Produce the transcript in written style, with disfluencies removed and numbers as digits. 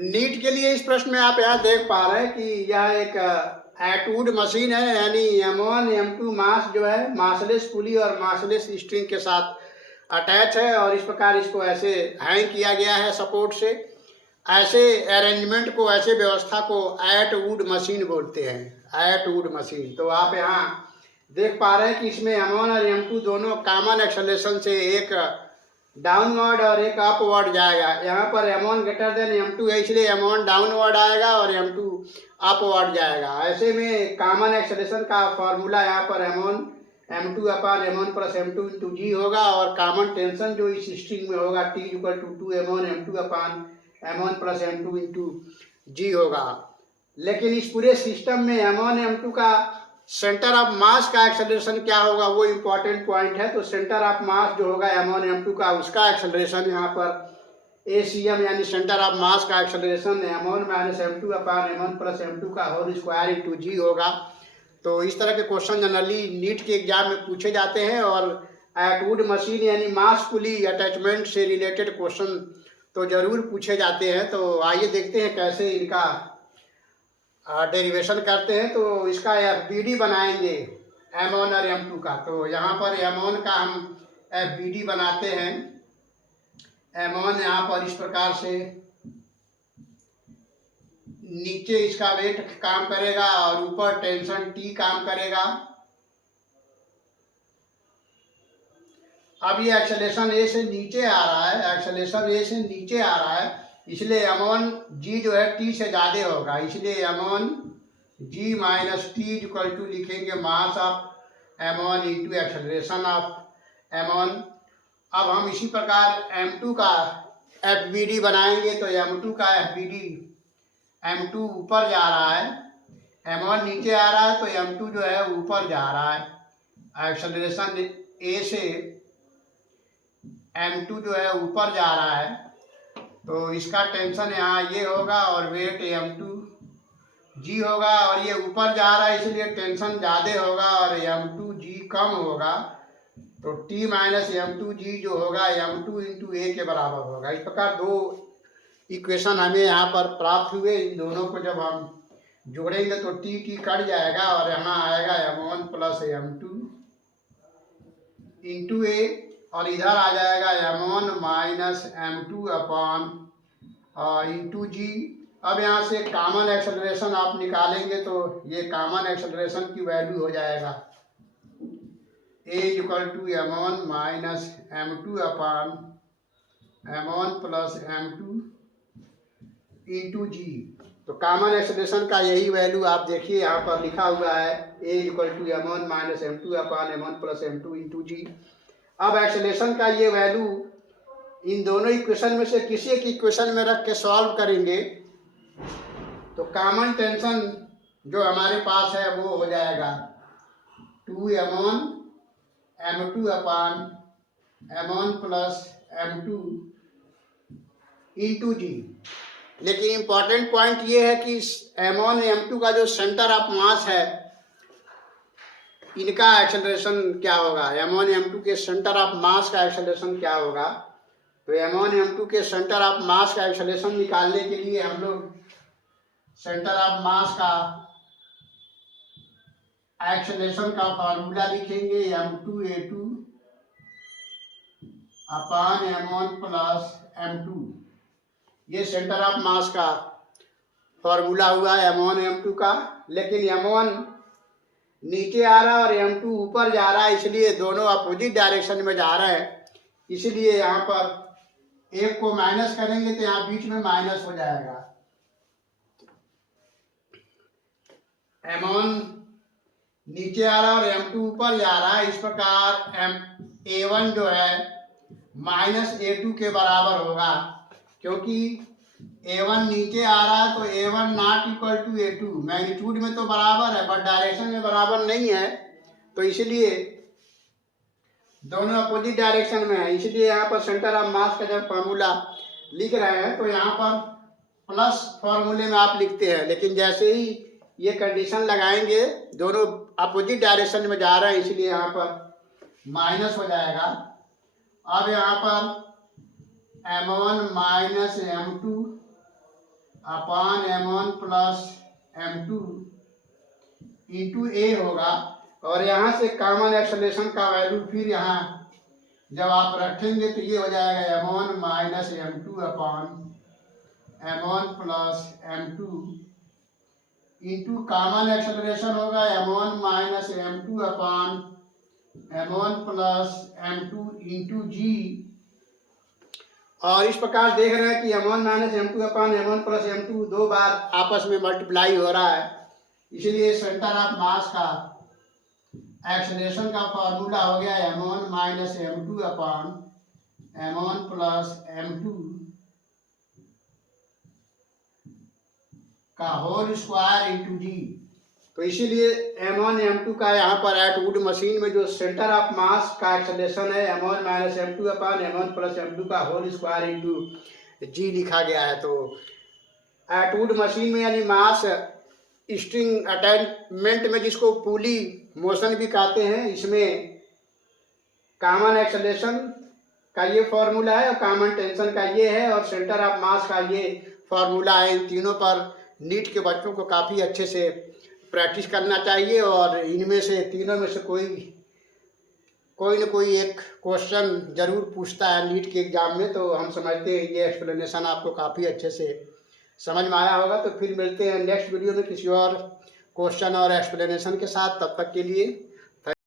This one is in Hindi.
नीट के लिए इस प्रश्न में आप यहाँ देख पा रहे हैं कि यह एक एटवुड मशीन है, यानी M1 M2 मास जो है मासलेस पुली और मासलेस स्ट्रिंग के साथ अटैच है और इस प्रकार इसको ऐसे हैंग किया गया है सपोर्ट से। ऐसे अरेंजमेंट को, ऐसे व्यवस्था को एटवुड मशीन बोलते हैं, एटवुड मशीन। तो आप यहाँ देख पा रहे हैं कि इसमें M1 और M2 दोनों कॉमन एक्सेलरेशन से एक डाउनवर्ड और एक अपवर्ड जाएगा। यहाँ पर M1 ग्रेटर देन M2 है, इसलिए M1 डाउनवर्ड आएगा और M2 अपवर्ड जाएगा। ऐसे में कॉमन एक्सेलरेशन का फॉर्मूला यहाँ पर M1 M2 upon M1 plus M2 into g होगा और कॉमन टेंशन जो इस स्ट्रिंग में होगा T equal to 2M1 M2 upon M1 plus M2 into g होगा। लेकिन इस पूरे सिस्टम में M1 M2 का सेंटर ऑफ मास का एक्सेलरेशन क्या होगा, वो इम्पॉर्टेंट पॉइंट है। तो सेंटर ऑफ मास जो होगा M1 M2 का, उसका एक्सेलरेशन यहाँ पर ACM यानी सेंटर ऑफ मास का acceleration M1 minus M2 upon M1 plus M2 का होल स्क्वायर इंटू जी होगा। तो इस तरह के क्वेश्चन जनरली नीट के एग्जाम में पूछे जाते हैं और एटवुड मशीन यानी मास पुली अटैचमेंट से रिलेटेड क्वेश्चन तो जरूर पूछे जाते हैं। तो आइए देखते हैं कैसे इनका डेरिवेशन करते हैं। तो इसका FBD बनाएंगे M1 और M2 का। तो यहाँ पर M1 का हम FBD बनाते हैं। M1 यहाँ पर इस प्रकार से नीचे इसका वेट काम करेगा और ऊपर टेंशन T काम करेगा। अब ये एक्सेलरेशन A से नीचे आ रहा है, एक्सेलरेशन A से नीचे आ रहा है, इसलिए M1 G जो है T से ज़्यादा होगा, इसलिए M1 G minus T equal to लिखेंगे mass of M1 into acceleration of M1। अब हम इसी प्रकार M2 का FBD बनाएंगे। तो M2 का FBD, M2 ऊपर जा रहा है, M1 नीचे आ रहा है, तो M2 जो है ऊपर जा रहा है। एक्सेलरेशन A से M2 जो है ऊपर जा रहा है, तो इसका टेंशन यहाँ ये होगा और वेट M2 G होगा और ये ऊपर जा रहा है इसलिए टेंशन ज़्यादा होगा और M2 G कम होगा। तो T माइनस M2 G जो होगा M2 इंटू A के बराबर होगा। इस प्रकार दो इक्वेशन हमें यहाँ पर प्राप्त हुए। इन दोनों को जब हम जोड़ेंगे तो T कट जाएगा और यहाँ आएगा M1 plus M2 into A और इधर आ जाएगा M1 minus M2 upon into g. अब यहाँ से कॉमन एक्सेलरेशन आप निकालेंगे तो ये कॉमन एक्सेलरेशन की वैल्यू हो जाएगा A equal to M1 minus M2 upon M1 plus M2 into g. तो कॉमन एक्सेलरेशन का यही वैल्यू आप देखिए यहाँ पर लिखा हुआ है A equal to M1 minus M2 upon M1 plus M2 into g. अब एक्सेलरेशन का ये वैल्यू इन दोनों इक्वेशन में से किसी एक इक्वेशन में रख के सॉल्व करेंगे तो कॉमन टेंशन जो हमारे पास है वो हो जाएगा 2M1 M2 upon M1 plus M2 into जी। लेकिन इम्पॉर्टेंट पॉइंट ये है कि M1 M2 का जो सेंटर ऑफ मास है, इनका एक्सेलरेशन क्या होगा, M1 M2 के सेंटर ऑफ मास का एक्सेलरेशन क्या होगा। तो M1 M2 के सेंटर ऑफ मास का एक्सेलरेशन निकालने के लिए हम लोग सेंटर ऑफ मास का एक्सेलरेशन का फॉर्मूला लिखेंगे M2A2 अपान M1 प्लस M2। ये सेंटर ऑफ मास का फॉर्मूला हुआ M1 M2 का। लेकिन M1 नीचे आ रहा है और M2 ऊपर जा रहा है, इसलिए दोनों अपोजिट डायरेक्शन में जा रहे हैं, इसलिए यहाँ पर एक को माइनस करेंगे तो यहाँ बीच में माइनस हो जाएगा। M1 नीचे आ रहा है और M2 ऊपर जा रहा है, इस प्रकार A1 जो है माइनस A2 के बराबर होगा, क्योंकि A1 नीचे आ रहा है तो A1 not equal to A2। Magnitude में तो बराबर है बट डायरेक्शन में बराबर नहीं है, तो इसलिए दोनों अपोजिट डायरेक्शन में है। इसलिए यहाँ पर सेंटर ऑफ मास का जब फॉर्मूला लिख रहे हैं तो यहाँ पर प्लस फॉर्मूले में आप लिखते हैं, लेकिन जैसे ही ये कंडीशन लगाएंगे दोनों अपोजिट डायरेक्शन में जा रहे हैं, इसलिए यहाँ पर माइनस हो जाएगा। अब यहाँ पर M1 minus M2 upon m1 plus m2 into A होगा। और यहाँ से कॉमन एक्सेलरेशन का वैल्यू फिर यहाँ जब आप रखेंगे तो ये हो जाएगा m1 minus m2 upon m1 plus m2 into common acceleration होगा m1 minus m2 upon m1 plus m2 into g. और इस प्रकार देख रहे हैं कि m1 minus m2 upon m1 plus m2 दो बार आपस में मल्टीप्लाई हो रहा है, इसलिए सेंटर ऑफ मास का एक्सेलरेशन का फॉर्मूला हो गया m1 minus m2 upon m1 plus m2 का होल स्क्वायर इंटू जी। तो इसीलिए m1 m2 का यहाँ पर एट वुड मशीन में जो सेंटर ऑफ मास का एक्सेलरेशन है m1 minus m2 upon m1 plus m2 का होल स्क्वायर इंटू जी लिखा गया है। तो एट वुड मशीन में यानी मास स्ट्रिंग अटैचमेंट में जिसको पुली मोशन भी कहते हैं, इसमें कॉमन एक्सेलरेशन का ये फॉर्मूला है और कॉमन टेंशन का ये है और सेंटर ऑफ मास का ये फॉर्मूला है। इन तीनों पर नीट के बच्चों को काफ़ी अच्छे से प्रैक्टिस करना चाहिए और इनमें से तीनों में से कोई न कोई एक क्वेश्चन जरूर पूछता है नीट के एग्जाम में। तो हम समझते हैं ये एक्सप्लेनेशन आपको काफ़ी अच्छे से समझ में आया होगा। तो फिर मिलते हैं नेक्स्ट वीडियो में किसी और क्वेश्चन और एक्सप्लेनेशन के साथ। तब तक के लिए